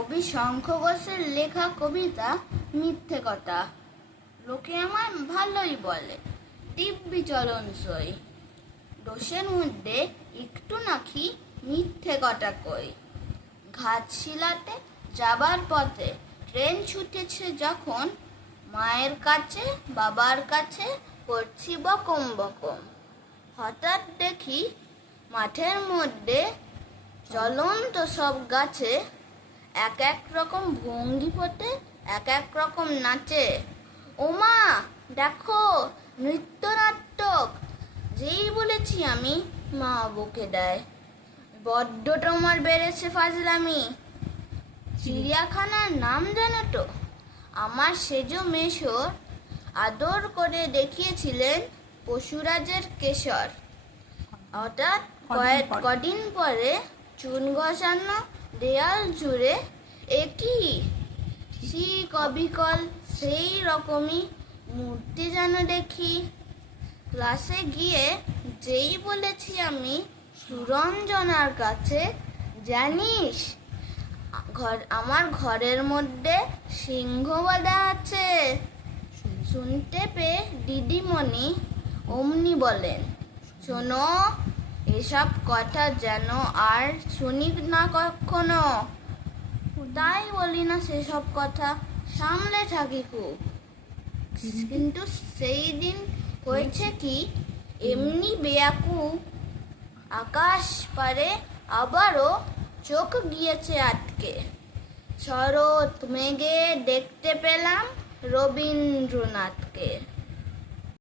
কবি শঙ্খ ঘোষের লেখা কবিতা মিথ্যে কথা। লোকে আমায় ভালোই বলে, দিব্যি চলন সই, দোষের মধ্যে একটু নাকি মিথ্যে কথা কই। ঘাটশিলাতে যাবার পথে ট্রেন ছুটেছে যখন, মায়ের কাছে বাবার কাছে করছি বকম বকম। হঠাৎ দেখি মাঠের মধ্যে জ্বলন্ত সব গাছে এক এক রকম ভঙ্গি ফোটে, এক এক রকম নাচে। ওমা দেখো নৃত্যনাটক! যেই বলেছি আমি, মা বকে দেয়, বড্ড তোমার বেড়েছে ফাজলামি। চিড়িয়াখানার নাম জানো তো? আমার সেজ মেশর আদর করে দেখিয়েছিলেন পশুরাজের কেশর। হঠাৎ কদিন পরে চুন ঘষানো দেয়াল জুড়ে একই অবিকল সেই রকমই মূর্তি যেন দেখি। ক্লাসে গিয়ে যেই বলেছি আমি সুরঞ্জনার কাছে, জানিস আমার ঘরের মধ্যে সিংহ বাঁধা আছে। শুনতে পেয়ে দিদিমণি অমনি বলেন, শোনো, এসব কথা যেন আর শুনি না কখনো। তাই বলি না সেসব কথা, সামলে থাকি খুব। কিন্তু সেই দিন হয়েছে কি, এমনি বেয়াকুব, আকাশ পারে আবারও চোখ গিয়েছে আটকে। শরৎ মেঘে দেখতে পেলাম রবীন্দ্রনাথকে।